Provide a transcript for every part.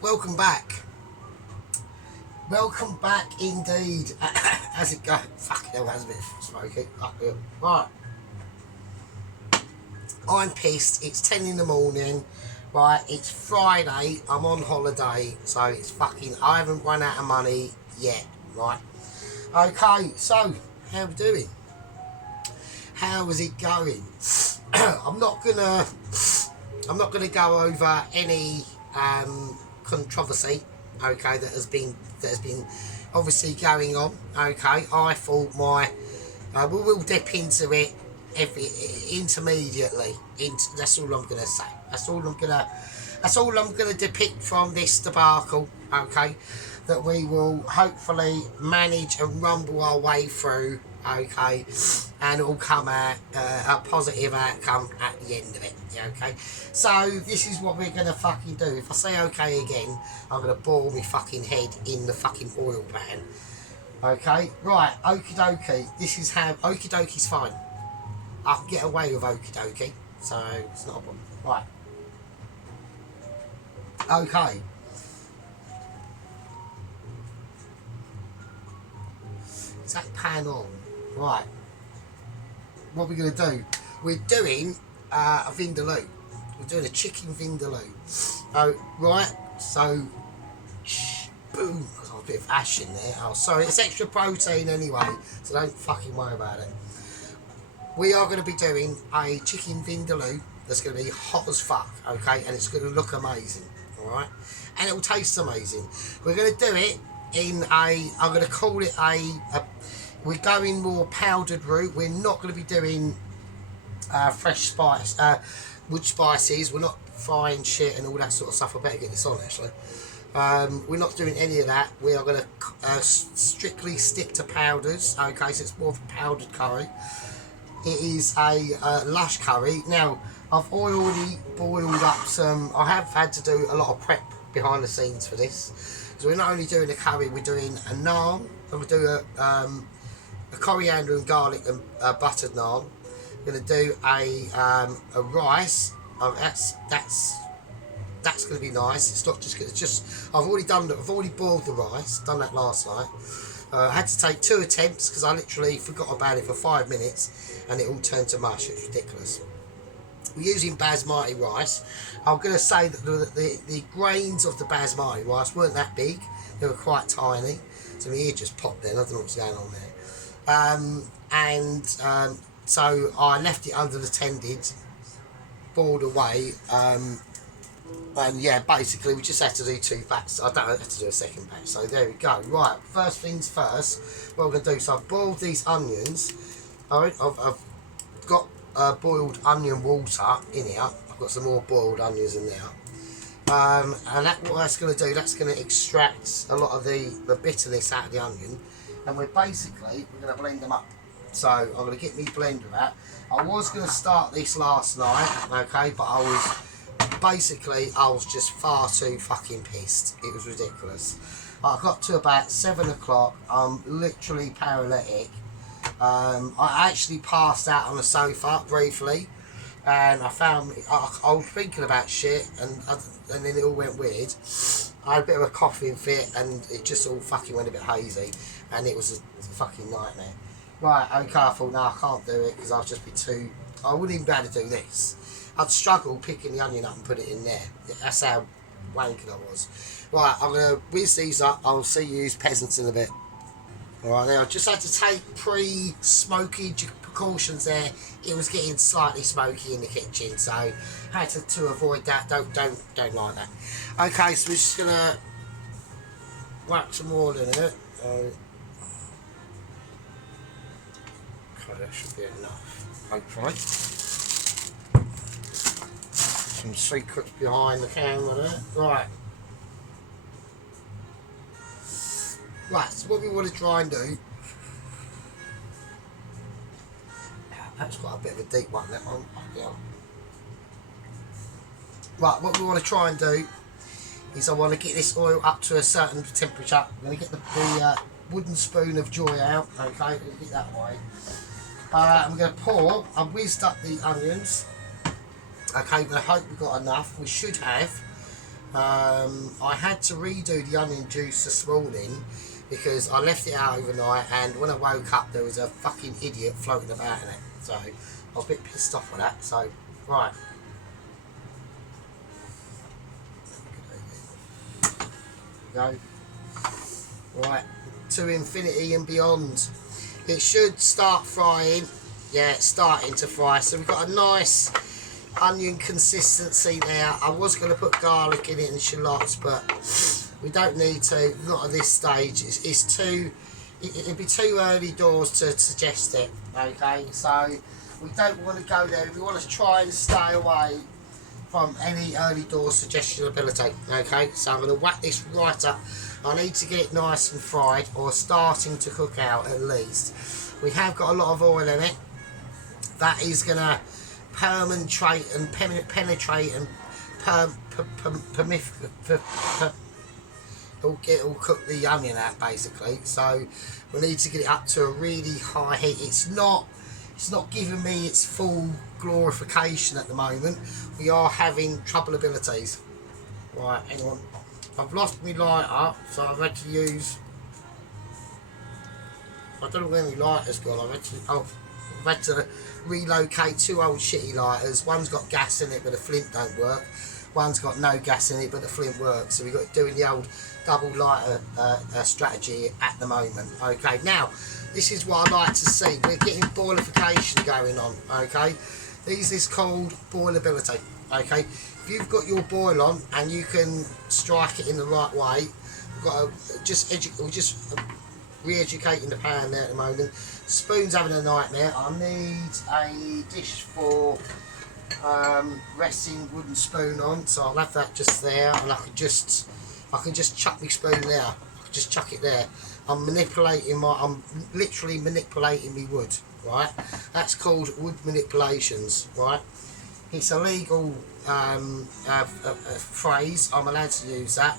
Welcome back. Welcome back indeed. How's it going? Fucking hell, that's a bit smoky. Right. I'm pissed. It's 10 in the morning. Right, it's Friday. I'm on holiday. So it's fucking... I haven't run out of money yet. Right. Okay, so how we doing? How is it going? I'm not gonna go over any controversy, okay, that has been obviously going on. Okay, I thought we will dip into it intermediately. That's all I'm gonna say. That's all I'm gonna depict from this debacle. Okay, that we will hopefully manage and rumble our way through. Okay, and it will come out a positive outcome at the end of it. Okay, so this is what we're gonna fucking do. If I say okay again, I'm gonna bore my fucking head in the fucking oil pan. Okay, right, okie dokie. This is how okie dokie's fine. I can get away with okie dokie, so it's not a problem. Right. Okay. Is that pan on? Right. What are we going to do? We're doing a Vindaloo. We're doing a chicken Vindaloo. Oh, right. So, boom. There's a bit of ash in there. Oh, sorry. It's extra protein anyway, so don't fucking worry about it. We are going to be doing a chicken Vindaloo that's going to be hot as fuck, okay? And it's going to look amazing, all right? And it will taste amazing. We're going to do it in I'm going to call it we're going more powdered route. We're not going to be doing fresh spice, wood spices. We're not frying shit and all that sort of stuff. I better get this on actually. We're not doing any of that. We are going to strictly stick to powders. Okay, so it's more of a powdered curry. It is a lush curry. Now, I've already boiled up some... I have had to do a lot of prep behind the scenes for this. So we're not only doing a curry, we're doing a naan. And we're doing a coriander and garlic and buttered naan. We're going to do a rice. That's going to be nice. It's not just... It's just... I've already boiled the rice. Done that last night. I had to take 2 attempts because I literally forgot about it for 5 minutes and it all turned to mush. It's ridiculous. We're using basmati rice. I'm going to say that the grains of the basmati rice weren't that big. They were quite tiny. So my ear just popped then. I don't know what's going on there. So I left it under the tended, boiled away. And yeah, basically we just had to do 2 batches. I don't have to do a second batch. So there we go. Right, first things first. What we're going to do, so I've boiled these onions. Alright, I've got boiled onion water in here. I've got some more boiled onions in there. And what that's going to do, that's going to extract a lot of the bitterness out of the onion. And we're going to blend them up. So I'm going to get my blender out. I was going to start this last night, okay, but I was just far too fucking pissed. It was ridiculous. I got to about 7 o'clock. I'm literally paralytic. I actually passed out on the sofa briefly, and I was thinking about shit, and then it all went weird. I had a bit of a coughing fit, and it just all fucking went a bit hazy, and it was a fucking nightmare. Right, okay, I thought, no, I can't do it because I'll just be too... I wouldn't even be able to do this. I'd struggle picking the onion up and put it in there. That's how wanking I was. Right, I'm going to whiz these up. I'll see you peasants in a bit. Alright, now I just had to take pre-smoky precautions there. It was getting slightly smoky in the kitchen, so I had to avoid that. Don't like that. Okay, so we're just going to whack some oil in it. Okay, that should be enough, hopefully. Some secrets behind the camera there. Right, so what we want to try and do... That's got a bit of a deep one, that one. Yeah. Right, what we want to try and do is I want to get this oil up to a certain temperature. I'm going to get the wooden spoon of joy out. Okay, we're going to get that away. I'm going to pour... I've whizzed up the onions. Okay, I hope we've got enough. We should have. I had to redo the onion juice this morning because I left it out overnight, and when I woke up there was a fucking idiot floating about in it. So I was a bit pissed off with that. So, right. Go. Right, to infinity and beyond. It should start frying. Yeah, it's starting to fry. So we've got a nice onion consistency there. I was going to put garlic in it and shallots, but we don't need to, not at this stage. It's too, it'd be too early doors to suggest it. Okay, so we don't want to go there. We want to try and stay away from any early door suggestionability. Okay, so I'm going to whack this right up. I need to get it nice and fried, or starting to cook out at least. We have got a lot of oil in it. That is going to penetrate and it'll cook the onion out basically. So we need to get it up to a really high heat. It's not giving me its full glorification at the moment. We are having trouble abilities. Right, hang on. I've lost my lighter, so I've had to use, I don't know where my lighter's gone. I've had to relocate 2 old shitty lighters. One's got gas in it but the flint don't work. One's got no gas in it but the flint works. So we've got doing the old double lighter strategy at the moment. Okay, now this is what I like to see. We're getting boilification going on. Okay, this is called boilability. Okay, if you've got your boil on and you can strike it in the right way, we've got to we're just re-educating the pan there at the moment. Spoon's having a nightmare. I need a dish for resting wooden spoon on, so I'll have that just there, and I can just chuck my spoon there. I can just chuck it there. I'm literally manipulating my wood, right? That's called wood manipulations, right? It's a legal phrase. I'm allowed to use that.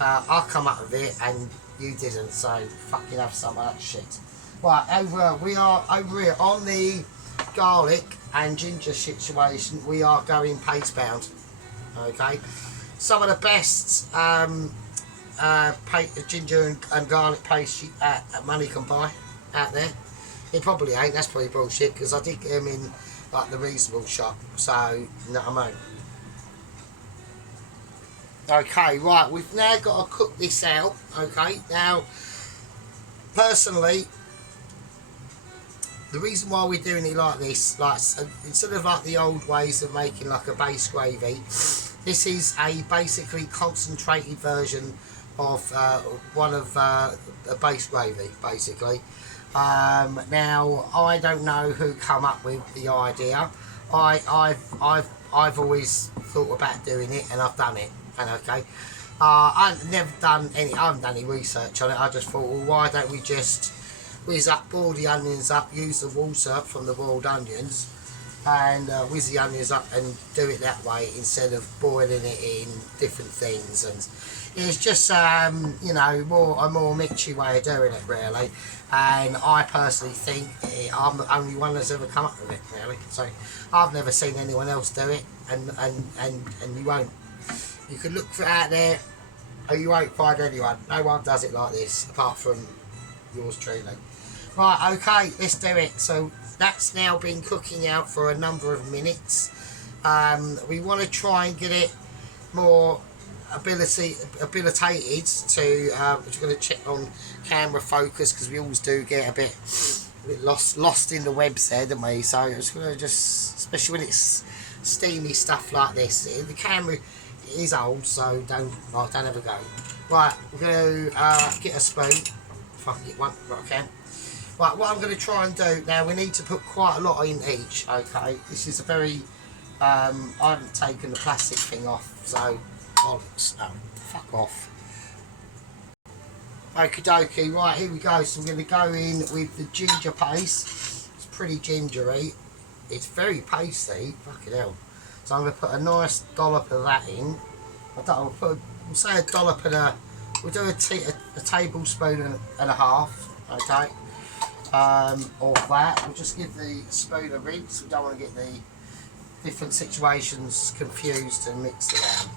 I'll come up with it and you didn't, so fucking have some of that shit. Right, we are over here on the garlic and ginger situation. We are going paste bound. Okay, some of the best ginger and garlic paste money can buy out there. It probably ain't. That's probably bullshit because I did get them in like the reasonable shop. So you know what I mean. Okay, right, we've now got to cook this out. Okay, now personally, the reason why we're doing it like this, like instead of like the old ways of making like a base gravy, this is a basically concentrated version of a base gravy basically. Now I don't know who come up with the idea. I've always thought about doing it and I've done it. And okay, I've never done any. I haven't done any research on it. I just thought, well, why don't we just boil the onions up, use the water from the boiled onions, and whiz the onions up and do it that way instead of boiling it in different things. And it's just you know, a more mixy way of doing it really. And I personally think I'm the only one that's ever come up with it really. So I've never seen anyone else do it, and you won't. You can look for out there, or you won't find anyone. No one does it like this, apart from yours truly. Right, okay, let's do it. So that's now been cooking out for a number of minutes. We want to try and get it more habilitated to. We're just going to check on camera focus because we always do get a bit lost in the webs there, don't we? So I'm just going to especially when it's steamy stuff like this, the camera is old, so don't ever go. Right, we're going to get a spoon. If I can get one, right, I can. Right, what I'm going to try and do now, we need to put quite a lot in each. Okay, this is a very I haven't taken the plastic thing off, so bollocks. No, fuck off. Okie dokie, right, here we go. So we're going to go in with the ginger paste. It's pretty gingery. It's very pasty. Fucking hell. So I'm going to put a nice dollop of that in. We'll say a dollop and we'll do a tablespoon and a half, okay, of that. We'll just give the spoon a rinse. We don't want to get the different situations confused and mixed around,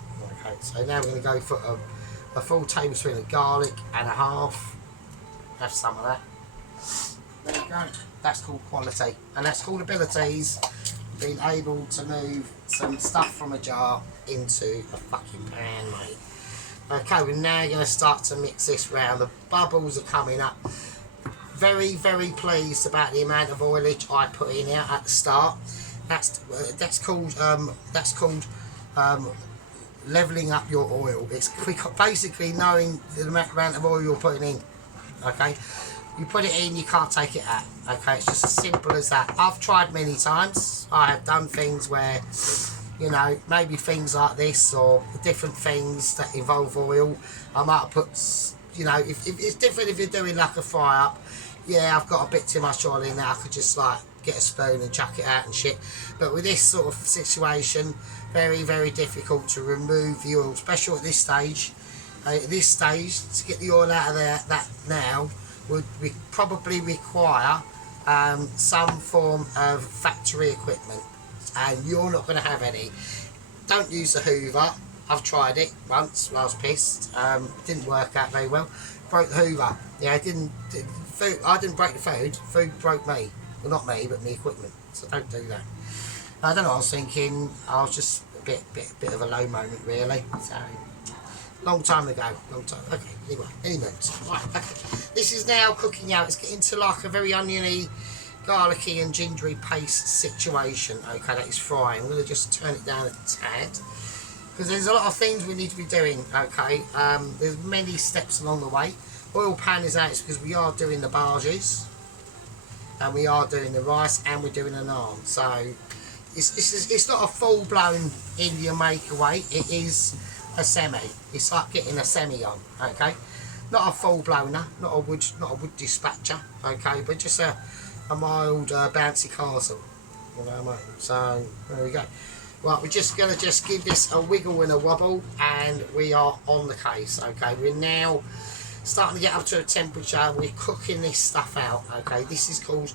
okay. Right, so now we're going to go for a full tablespoon of garlic and a half. Have some of that. There you go. That's called quality, and that's called abilities. Being able to move some stuff from a jar into a fucking pan, mate. Okay, we're now going to start to mix this round. The bubbles are coming up. Very, very pleased about the amount of oilage I put in here at the start. That's called leveling up your oil. It's basically knowing the amount of oil you're putting in. Okay, you put it in, you can't take it out. Okay, it's just as simple as that. I've tried many times. I have done things where, you know, maybe things like this or different things that involve oil. I might have put, you know, if it's different if you're doing like a fry up. Yeah, I've got a bit too much oil in there. I could just like get a spoon and chuck it out and shit. But with this sort of situation, very, very difficult to remove the oil, especially at this stage. At this stage, to get the oil out of there, that now would probably require some form of factory equipment, and you're not going to have any. Don't use the Hoover. I've tried it once when I was pissed. Didn't work out very well. Broke the Hoover. Yeah, I didn't break the food. Food broke me. Well, not me, but the equipment. So don't do that. I don't know. I was thinking. I was just a bit of a low moment, really. So long time ago. Long time. Okay. Anyway. Right. Okay. This is now cooking out. It's getting to like a very oniony, garlicky and gingery paste situation. Okay, that is frying. I'm going to just turn it down a tad, because there's a lot of things we need to be doing. Okay, there's many steps along the way. Oil pan is out because we are doing the barges, and we are doing the rice, and we're doing an naan. So it's not a full-blown Indian makeaway. It is a semi. It's like getting a semi on. Okay, not a full-blower, not a wood dispatcher. Okay, but just a mild bouncy castle. You know what I mean? So there we go. Right, we're just going to give this a wiggle and a wobble, and we are on the case. Okay, we're now starting to get up to a temperature. We're cooking this stuff out. Okay, this is called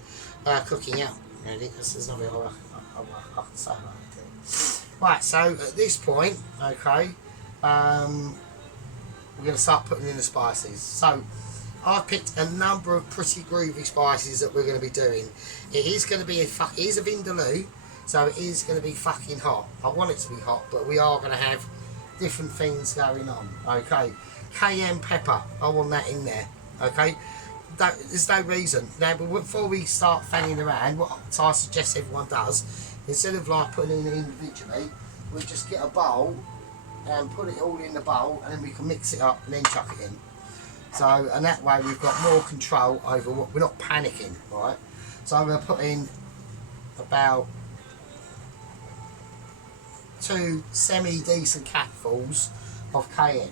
cooking out. This is not it. I can say that. Right, so at this point, okay, we're going to start putting in the spices. So I've picked a number of pretty groovy spices that we're going to be doing. It is going to be it is a Vindaloo. So it is going to be fucking hot. I want it to be hot, but we are going to have different things going on. Okay, cayenne pepper. I want that in there. Okay, there's no reason. Now, but before we start fanning around, what I suggest everyone does, instead of like putting it in individually, we'll just get a bowl and put it all in the bowl, and then we can mix it up and then chuck it in. So, and that way we've got more control over what we're not panicking, right? So I'm going to put in about 2 semi-decent capfuls of cayenne.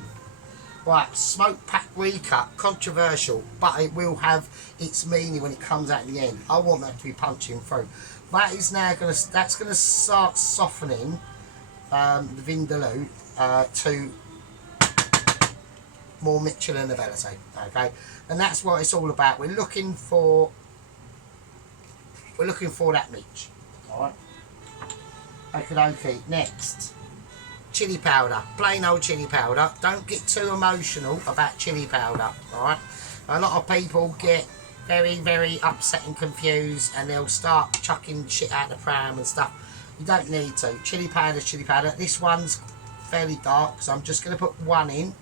Right, smoked paprika, controversial, but it will have its meaning when it comes out in the end. I want that to be punching through. That is now going to, that's going to start softening the Vindaloo to more Michelin ability. Okay, and that's what it's all about. We're looking for that Mitch. All right. Okay, next, chili powder, plain old chili powder. Don't get too emotional about chili powder, alright? A lot of people get very, very upset and confused, and they'll start chucking shit out the pram and stuff. You don't need to. Chili powder, chili powder. This one's fairly dark, so I'm just going to put 1 in,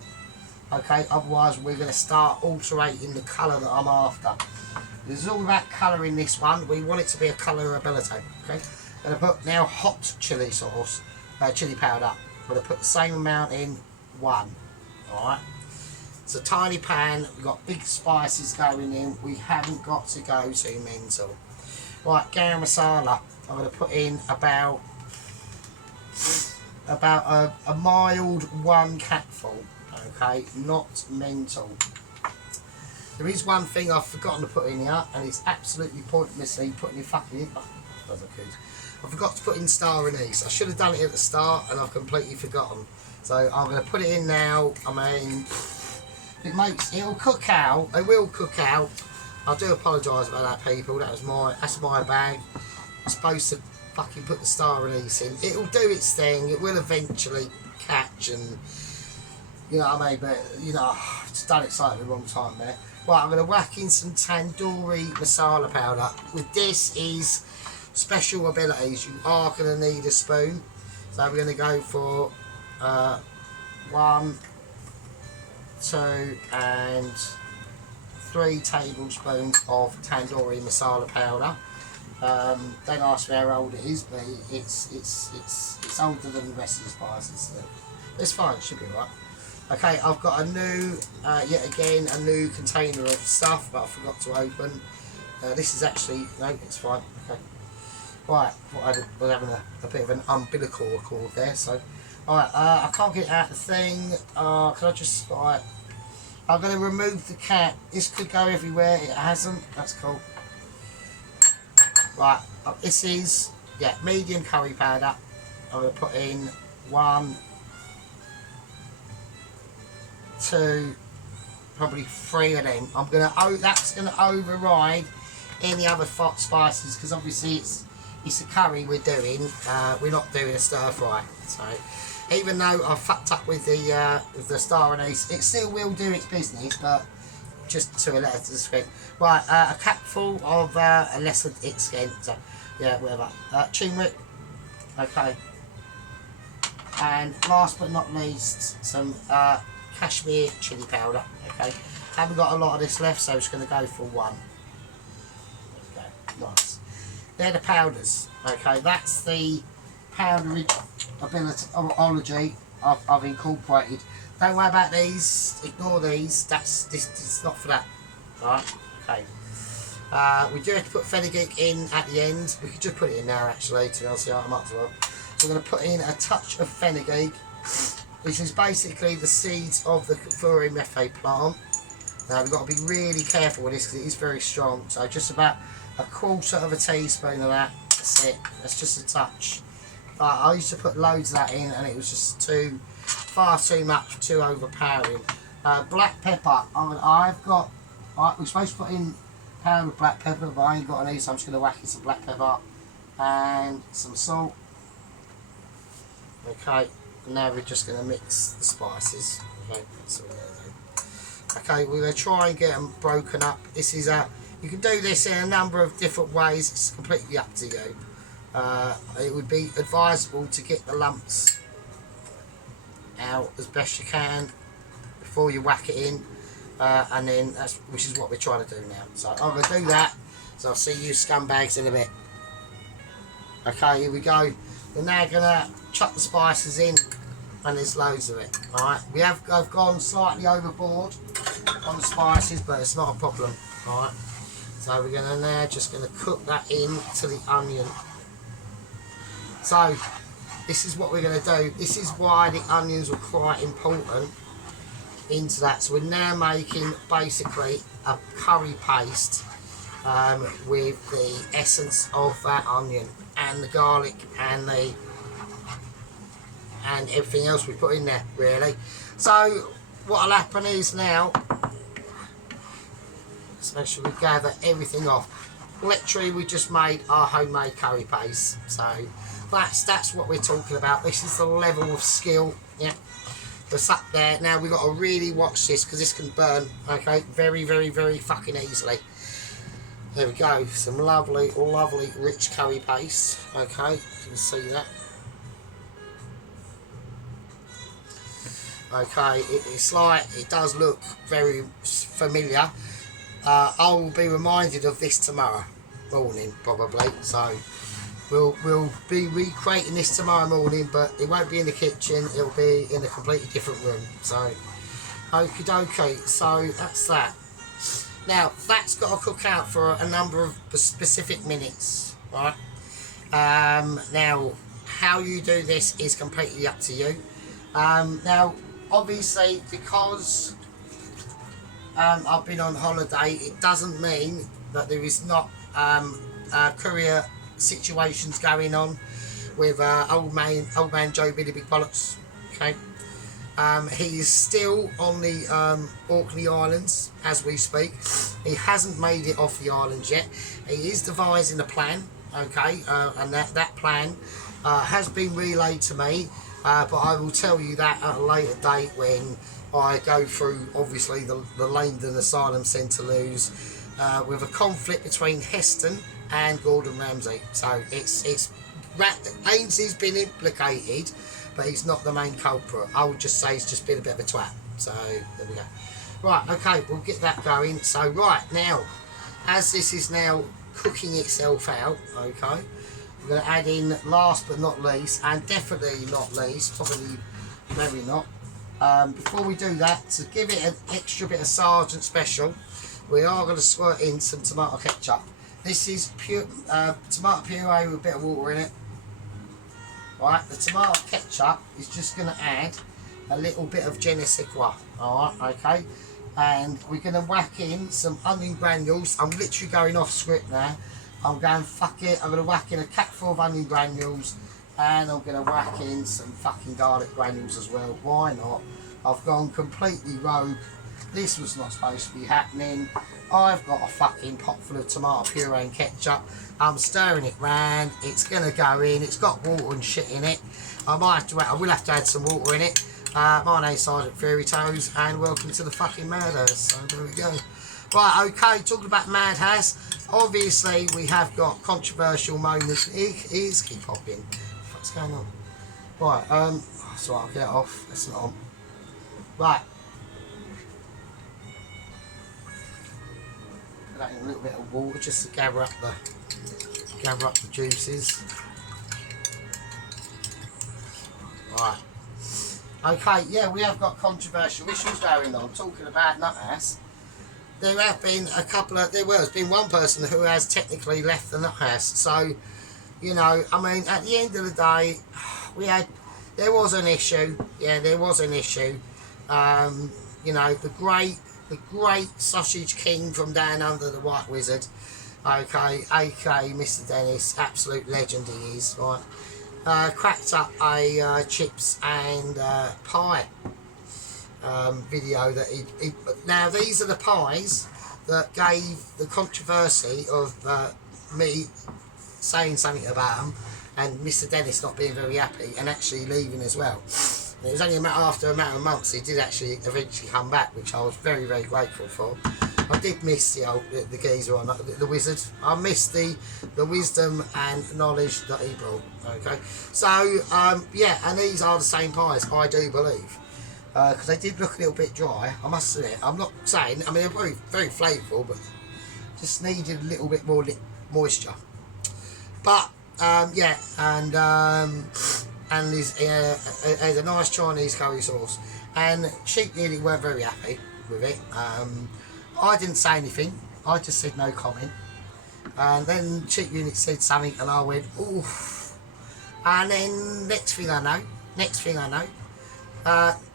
okay? Otherwise, we're going to start alterating the colour that I'm after. This is all about colour in this one. We want it to be a colourability, okay? I'm going to put now hot chili sauce, chili powder. I'm going to put the same amount in, 1. Alright. It's a tiny pan. We've got big spices going in. We haven't got to go too mental. Right, garam masala. I'm going to put in about a mild 1 capful. Okay, not mental. There is one thing I've forgotten to put in here, and it's absolutely pointlessly putting it fucking in. I forgot to put in star anise. I should have done it at the start, and I've completely forgotten. So I'm going to put it in now. I mean, it'll cook out. It will cook out. I do apologise about that, people. That's my bag. I'm supposed to fucking put the star anise in. It'll do its thing. It will eventually catch, and you know what I mean. But you know, just done it slightly wrong time there. Right, I'm going to whack in some tandoori masala powder. With this is special abilities. You are going to need a spoon, so we're going to go for 1, 2, and 3 tablespoons of tandoori masala powder. Don't ask me how old it is, but it's older than the rest of the spices. So it's fine, it should be right. Okay, I've got a new, yet again, a new container of stuff, but I forgot to open. This is actually, no, it's fine. Okay. Right, we're having a bit of an umbilical cord there, so. Alright, I can't get out the thing. Can I just, right. I'm going to remove the cap. This could go everywhere, it hasn't. That's cool. Right, this is, yeah, medium curry powder. I'm going to put in 1, 2, probably 3 of them. That's gonna override any other spices, because obviously it's a curry we're doing. We're not doing a stir fry. So even though I fucked up with the star anise, it still will do its business, but just to a lesser extent. Right, a capful of a lesser extent. So yeah, whatever. Turmeric. Okay. And last but not least, some Kashmir chili powder. Okay, haven't got a lot of this left, so I'm just going to go for 1. Okay, nice. They're the powders. Okay, that's the powderage ability I've incorporated. Don't worry about these. Ignore these. This is not for that. Right. Okay. We do have to put fenugreek in at the end. We could just put it in now, actually. To be honest, I might as well. So we're going to put in a touch of fenugreek, which is basically the seeds of the Kafuri Mefe plant. Now we've got to be really careful with this because it is very strong. So just about 1/4 of a teaspoon of that. That's it. That's just a touch. I used to put loads of that in, and it was just far too much, too overpowering. Black pepper. We're supposed to put in powdered black pepper, but I ain't got any, so I'm just going to whack in some black pepper and some salt. Okay. Now we're just going to mix the spices. Okay, that's what we're going to do. Okay, we're going to try and get them broken up. This is you can do this in a number of different ways. It's completely up to you. It would be advisable to get the lumps out as best you can before you whack it in, and then which is what we're trying to do now. So I'm going to do that. So I'll see you scumbags in a bit. Okay, here we go. We're now going to chuck the spices in, and there's loads of it. Alright, I've gone slightly overboard on the spices, but it's not a problem. Alright, so we're going to now just going to cook that in to the onion. So this is what we're going to do. This is why the onions were quite important into that. So we're now making basically a curry paste with the essence of that onion and the garlic and everything else we put in there, really. So what'll happen is now, let's make sure we gather everything off. Literally, we just made our homemade curry paste. So that's what we're talking about. This is the level of skill. Yeah, that's up there. Now we've got to really watch this because this can burn. Okay, very, very, very fucking easily. There we go. Some lovely, lovely rich curry paste. Okay, you can see that. Okay, it's like, it does look very familiar. I will be reminded of this tomorrow morning, probably. So we'll be recreating this tomorrow morning, but it won't be in the kitchen. It'll be in a completely different room. So, okie dokie. So that's that. Now that's got to cook out for a number of specific minutes, right? Now, how you do this is completely up to you. Now, obviously, because I've been on holiday, it doesn't mean that there is not courier situations going on with old man Joe Billy Big Bollocks. Okay, he is still on the Orkney Islands as we speak. He hasn't made it off the islands yet. He is devising a plan. Okay, and that plan has been relayed to me. but I will tell you that at a later date when I go through, obviously, the Langdon Asylum Centre-Loos with a conflict between Heston and Gordon Ramsay. So it's Ainsley's been implicated, but he's not the main culprit. I would just say he's just been a bit of a twat. So there we go. Right, okay, we'll get that going. So right now, as this is now cooking itself out, okay, we're going to add in, last but not least, and definitely not least, probably maybe not, before we do that, to give it an extra bit of Sergeant Special, we are going to squirt in some tomato ketchup. This is pure tomato puree with a bit of water in it. Right, the tomato ketchup is just going to add a little bit of je ne sais quoi. Alright, okay. And we're going to whack in some onion granules. I'm literally going off script now. I'm going, fuck it, I'm going to whack in a capful of onion granules. And I'm going to whack in some fucking garlic granules as well. Why not? I've gone completely rogue. This was not supposed to be happening. I've got a fucking pot full of tomato puree and ketchup. I'm stirring it round. It's going to go in. It's got water and shit in it. I will have to add some water in it. My name's Sergeant Fairy Toes, and welcome to the fucking Madhouse. So there we go. Right, okay, talking about Madhouse, obviously we have got controversial moments. Here's keep popping. What's going on? Right, so I'll get it off. That's not on. Right. Put that in a little bit of water just to gather up the juices. Right. Okay, yeah, we have got controversial issues going on. Talking about Nuthouse, there have been a couple of, there's been one person who has technically left the Nuthouse. So, you know, I mean, at the end of the day, there was an issue. Yeah, there was an issue. You know, the great sausage king from down under, the White Wizard, okay, aka Mr. Dennis, absolute legend he is, right? Cracked up a chips and pie video that he now these are the pies that gave the controversy of me saying something about them and Mr. Dennis not being very happy and actually leaving as well. And it was only after a matter of months he did actually eventually come back, which I was very, very grateful for. I did miss the geezer on the wizard. I missed the wisdom and knowledge that he brought. Okay, so yeah, and these are the same pies, I do believe, because they did look a little bit dry. I must admit. I'm not saying. I mean, they're very, very flavourful, but just needed a little bit more moisture. But yeah, and there's a nice Chinese curry sauce, and Sheep really weren't very happy with it. I didn't say anything. I just said no comment. And then Cheap Unit said something, and I went, oof. And then next thing I know,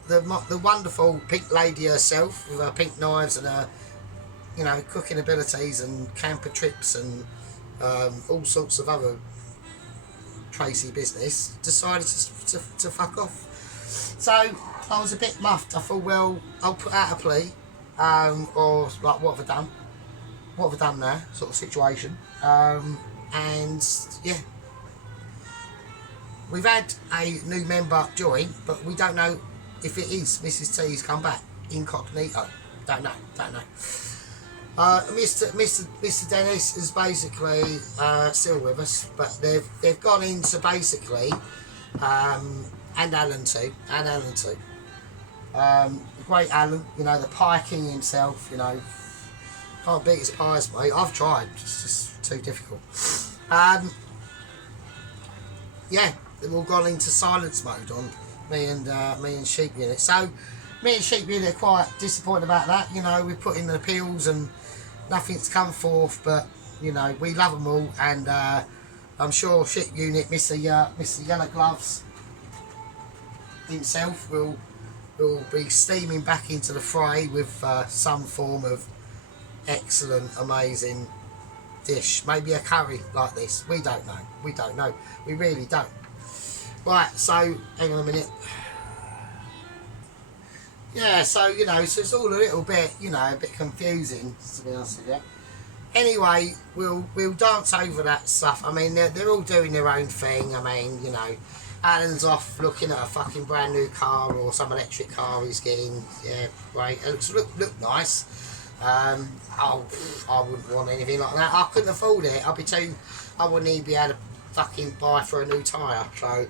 the wonderful pink lady herself with her pink knives and her, you know, cooking abilities and camper trips and all sorts of other Tracy business, decided to fuck off. So I was a bit muffed. I thought, well, I'll put out a plea. Or like, what have I done? What have I done there? Sort of situation. And yeah, we've had a new member join, but we don't know if it is Mrs. T's come back incognito. Don't know. Mr. Dennis is basically still with us, but they've gone into basically and Alan too. The great Alan, you know, the pie king himself, you know, can't beat his pies, mate. I've tried, it's just too difficult. Yeah, they've all gone into silence mode on me and Sheep Unit. So me and Sheep Unit are quite disappointed about that. You know, we put in the appeals and nothing's come forth, but you know, we love them all, and I'm sure Sheep Unit, Mr. Yellow Gloves himself will be steaming back into the fray with some form of excellent, amazing dish. Maybe a curry like this. We don't know. We really don't. Right, so hang on a minute. Yeah, so you know, so it's all a little bit, you know, a bit confusing, to be honest with you. Anyway, we'll dance over that stuff. I mean, they're all doing their own thing. I mean, you know, Alan's off looking at a fucking brand new car or some electric car he's getting. Yeah, great. It looks look nice. Oh, I wouldn't want anything like that. I couldn't afford it. I wouldn't even be able to fucking buy for a new tyre. So,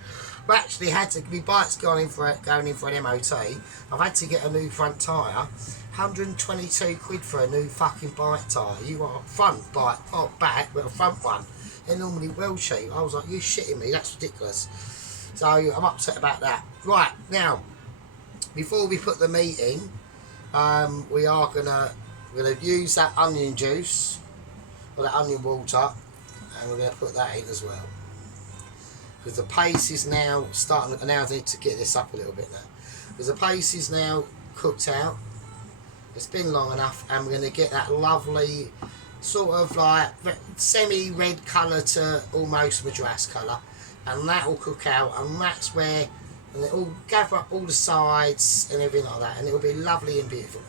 I actually had to. My bike's going in for an MOT. I've had to get a new front tyre. 122 quid for a new fucking bike tyre. You want a front bike, not back, but a front one. They're normally well cheap. I was like, you shitting me? That's ridiculous. So I'm upset about that. Right now, before we put the meat in, we are gonna use that onion juice or that onion water, and we're gonna put that in as well. Because the paste is now starting. And now I need to get this up a little bit now. Because the paste is now cooked out. It's been long enough, and we're going to get that lovely sort of like semi-red colour to almost madras colour, and that will cook out, and that's where it will gather up all the sides and everything like that, and it will be lovely and beautiful.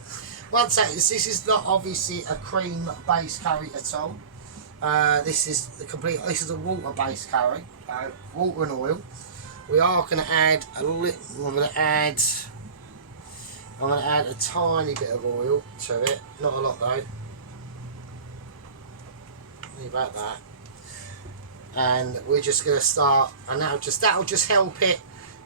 Once that is, this is not obviously a cream-based curry at all. This is a water-based curry, water and oil. We are going to add a little. I'm going to add a tiny bit of oil to it, not a lot though. Only about that. And we're just going to start, and that'll just help it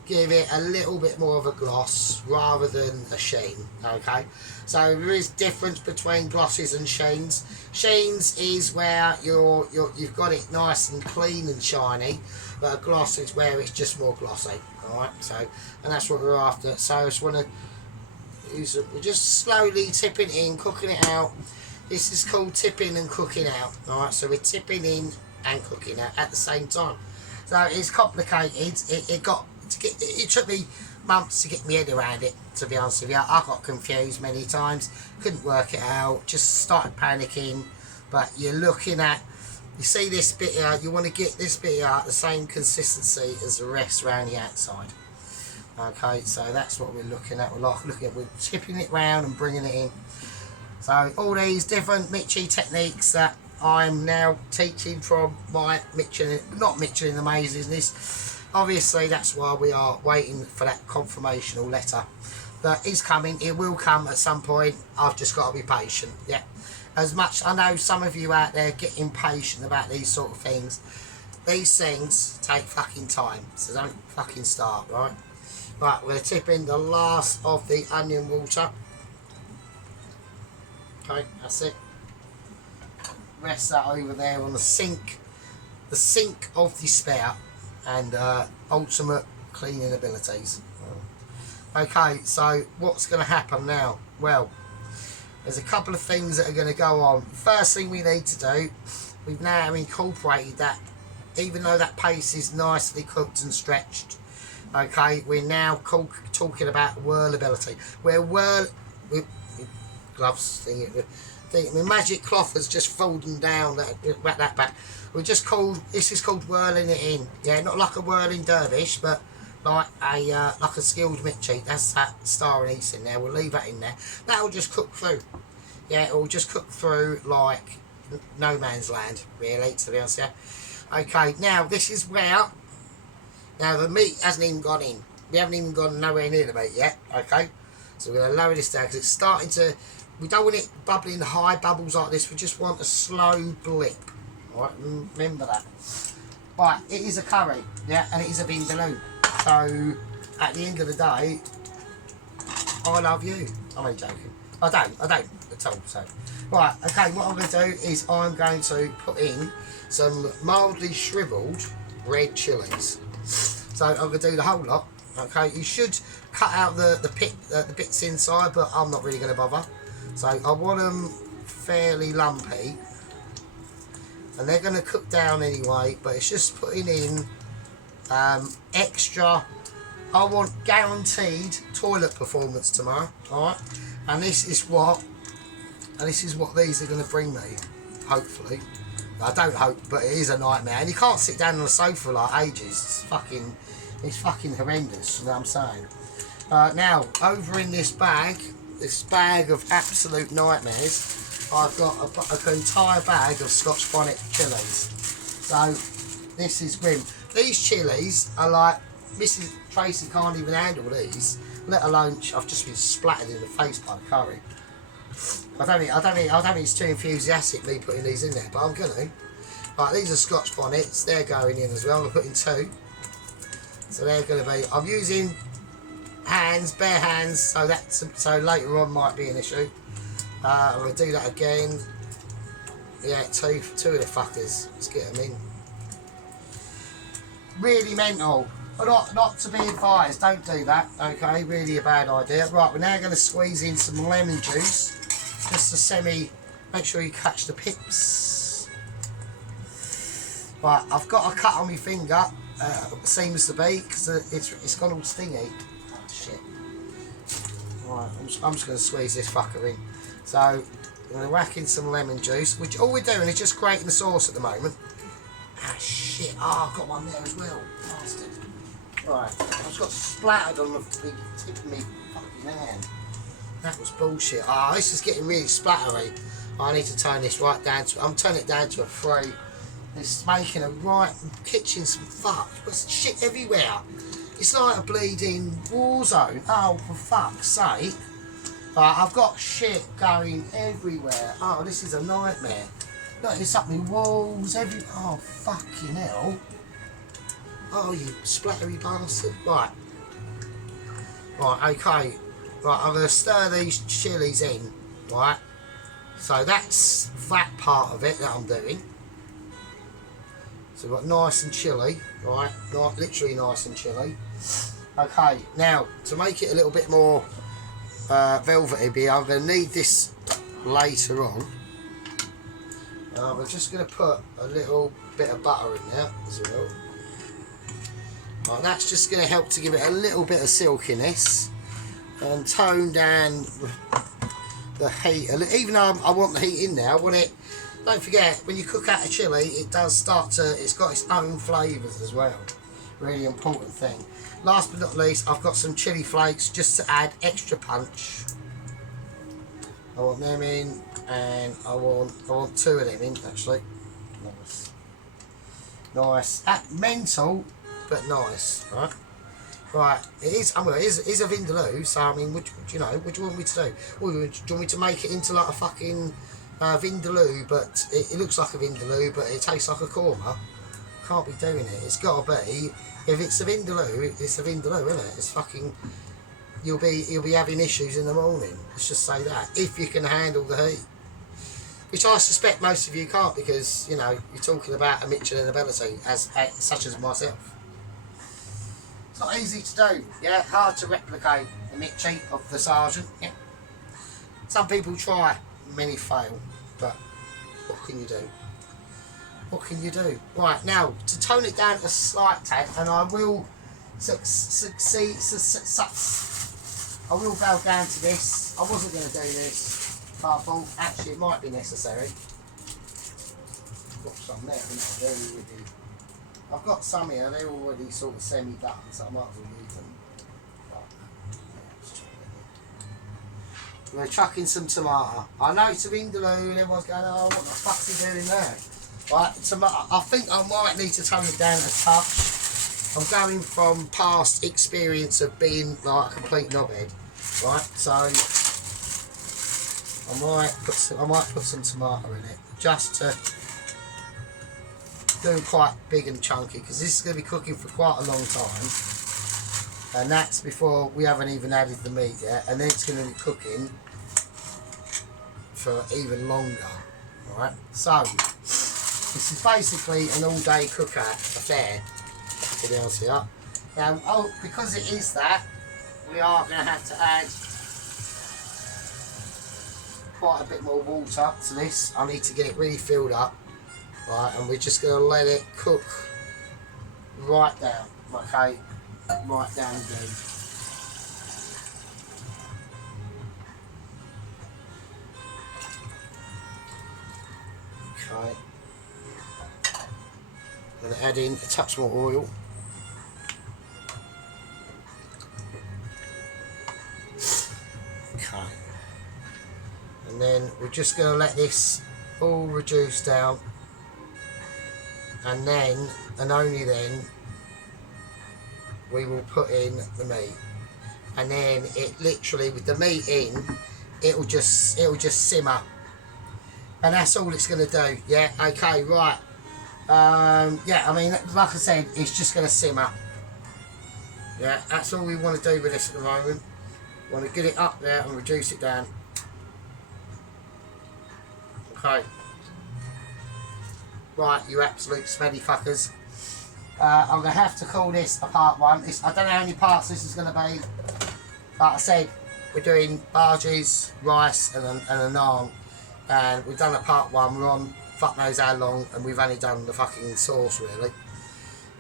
give it a little bit more of a gloss rather than a sheen. Okay, so there is difference between glosses and sheens. Sheens is where you've got it nice and clean and shiny, but a gloss is where it's just more glossy. All right, so and that's what we're after. So I just want to. We're just slowly tipping in, cooking it out. This is called tipping and cooking out. Alright, so we're tipping in and cooking out at the same time. So it's complicated. It took me months to get my head around it, to be honest with you. I got confused many times, couldn't work it out, just started panicking. But you're looking at, you see this bit here, you want to get this bit here the same consistency as the rest around the outside. Okay, so that's what we're looking at. We're tipping it round and bringing it in. So all these different Mitchie techniques that I'm now teaching from my Michelin Amazingness. Obviously, that's why we are waiting for that confirmational letter. That is coming. It will come at some point. I've just got to be patient. Yeah. As much I know some of you out there get impatient about these sort of things. These things take fucking time. So don't fucking start, right? Right, we're tipping the last of the onion water. Okay, that's it. Rest that over there on the sink of the spout, and ultimate cleaning abilities. Okay, so what's going to happen now? Well, there's a couple of things that are going to go on. First thing we need to do, we've now incorporated that, even though that paste is nicely cooked and stretched. Okay, we're now talking about whirlability. Where gloves the magic cloth has just fallen down that back. This is called whirling it in. Yeah, not like a whirling dervish, but like a skilled Mitchie. That's that star anise in there. We'll leave that in there. That'll just cook through. Yeah, it'll just cook through like no man's land, really, to be honest. Yeah. Okay, now this is where. Now the meat hasn't even gone in. We haven't even gone nowhere near the meat yet. Okay, so we're going to lower this down because it's starting to. We don't want it bubbling high bubbles like this. We just want a slow blip. All right, remember that. Right, it is a curry, yeah, and it is a Vindaloo. So at the end of the day, I love you. I'm only joking. I don't at all. So right, okay. What I'm going to do is I'm going to put in some mildly shriveled red chilies. So I'm going to do the whole lot. Okay, you should cut out the bits inside, but I'm not really going to bother. So I want them fairly lumpy, and they're going to cook down anyway. But it's just putting in extra. I want guaranteed toilet performance tomorrow. All right, and this is what these are going to bring me. Hopefully. I don't hope, but it is a nightmare. And you can't sit down on the sofa like ages. It's fucking horrendous, you know what I'm saying? Now, over in this bag of absolute nightmares, I've got an entire bag of Scotch bonnet chilies. So, this is grim. These chilies are like Mrs. Tracy can't even handle these, let alone I've just been splattered in the face by the curry. I don't think it's too enthusiastic me putting these in there, but I'm gonna. Right, these are Scotch bonnets. They're going in as well. I'm putting 2, so they're going to be. I'm using hands, bare hands, so later on might be an issue. I'm gonna do that again. Yeah, two of the fuckers. Let's get them in. Really mental. But not to be advised, don't do that, okay? Really a bad idea. Right, we're now going to squeeze in some lemon juice. Just to make sure you catch the pips. Right, I've got a cut on my finger, seems to be, because it's gone all stingy. Oh, shit. Right, I'm just going to squeeze this fucker in. So, I'm going to whack in some lemon juice, which all we're doing is just grating the sauce at the moment. Ah, shit. Oh, I've got one there as well. Bastard. Right, I just got splattered on the tip of me fucking hand. That was bullshit. Ah, this is getting really splattery. I need to turn this right down to. I'm turning it down to a 3. It's making a right kitchen some fuck. There's shit everywhere. It's like a bleeding war zone. Oh, for fuck's sake! I've got shit going everywhere. Oh, this is a nightmare. Look, it's up my walls. Oh, fucking hell. Oh, you splattery bastard. Right. Right, okay. Right, I'm going to stir these chilies in. Right. So that's that part of it that I'm doing. So we've got nice and chilly. Right. Literally nice and chilly. Okay, now, to make it a little bit more velvety, I'm going to need this later on. We're just going to put a little bit of butter in there as well. Right, that's just going to help to give it a little bit of silkiness and tone down the heat. Even though I want the heat in there, I want it. Don't forget, when you cook out a chilli, it does start to. It's got its own flavours as well. Really important thing. Last but not least, I've got some chilli flakes just to add extra punch. I want them in, and I want 2 of them in actually. Nice. Mental. But nice, right? Right, it is a Vindaloo, so I mean, what do you want me to do? Well, do you want me to make it into like a fucking Vindaloo, but it looks like a Vindaloo, but it tastes like a korma? Can't be doing it. It's got to be. If it's a Vindaloo, it's a Vindaloo, isn't it? It's fucking. You'll be having issues in the morning. Let's just say that, if you can handle the heat. Which I suspect most of you can't, because you're talking about a Michelin ability such as myself. It's not easy to do, yeah, hard to replicate the Mitchie of the Sergeant, yeah. Some people try, many fail, but what can you do? What can you do? Right, now, to tone it down a slight tad, and I will I will bow down to this. I wasn't going to do this, but I thought, actually, it might be necessary. I've got some there, I've got some here, they're already sort of semi-done, so I might as well use them. We're chucking some tomato. I know it's a Vindaloo and everyone's going, oh, what the fuck's he doing there? Right, I think I might need to tone it down a touch. I'm going from past experience of being like a complete knobhead, right? So I might put some tomato in it, just to do quite big and chunky, because this is going to be cooking for quite a long time, and that's before we haven't even added the meat yet, and then it's going to be cooking for even longer. Right, so this is basically an all-day cooker affair, to be honest with you. Now, because it is that, we are going to have to add quite a bit more water to this. I need to get it really filled up. Right, and we're just going to let it cook right down, okay, right down indeed. Okay, I'm going to add in a touch more oil. Okay, and then we're just going to let this all reduce down. And then, and only then, we will put in the meat, and then it literally, with the meat in, it'll just simmer, and that's all it's going to do. Yeah, okay, right. Yeah, I mean, like I said, it's just going to simmer. Yeah, that's all we want to do with this at the moment. We want to get it up there and reduce it down. Okay. Right, you absolute smelly fuckers. I'm going to have to call this a part 1. I don't know how many parts this is going to be. Like I said, we're doing barges, rice and a naan. And we've done a part 1. We're on fuck knows how long, and we've only done the fucking sauce really.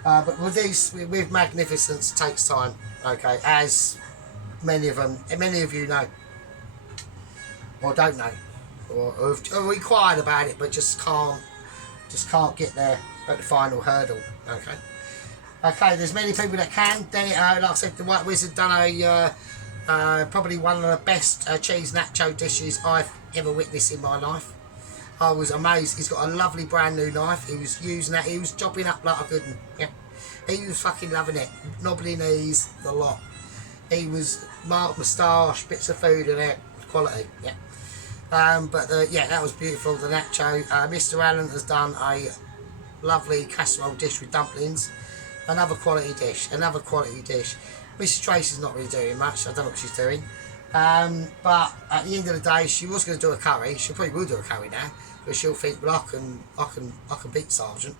But with these, with magnificence, takes time. Okay, as many of you know, or don't know, or have inquired about it, but just can't get there at the final hurdle. Okay. Okay, there's many people that can. Then, like I said, the White Wizard done a probably one of the best cheese nacho dishes I've ever witnessed in my life. I was amazed. He's got a lovely brand new knife. He was using that. He was chopping up like a good one. Yeah. He was fucking loving it. Knobbly knees, the lot. He was marked moustache, bits of food in it, quality. Yeah. Yeah, that was beautiful. The nacho. Mr. Allen has done a lovely casserole dish with dumplings. Another quality dish. Mrs. Tracy's not really doing much. I don't know what she's doing. But at the end of the day, she was going to do a curry. She probably will do a curry now, because she'll think, well, I can beat Sergeant.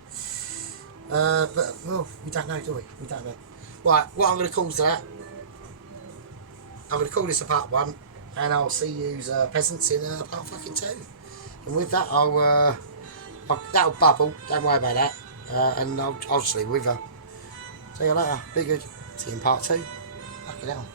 But well, we don't know, do we? We don't know. Right, what I'm going to call that? I'm going to call this a part 1, and I'll see you peasants in part fucking 2. And with that, that'll bubble. Don't worry about that. And I'll just leave with her. See you later. Be good. See you in part 2. Fucking hell.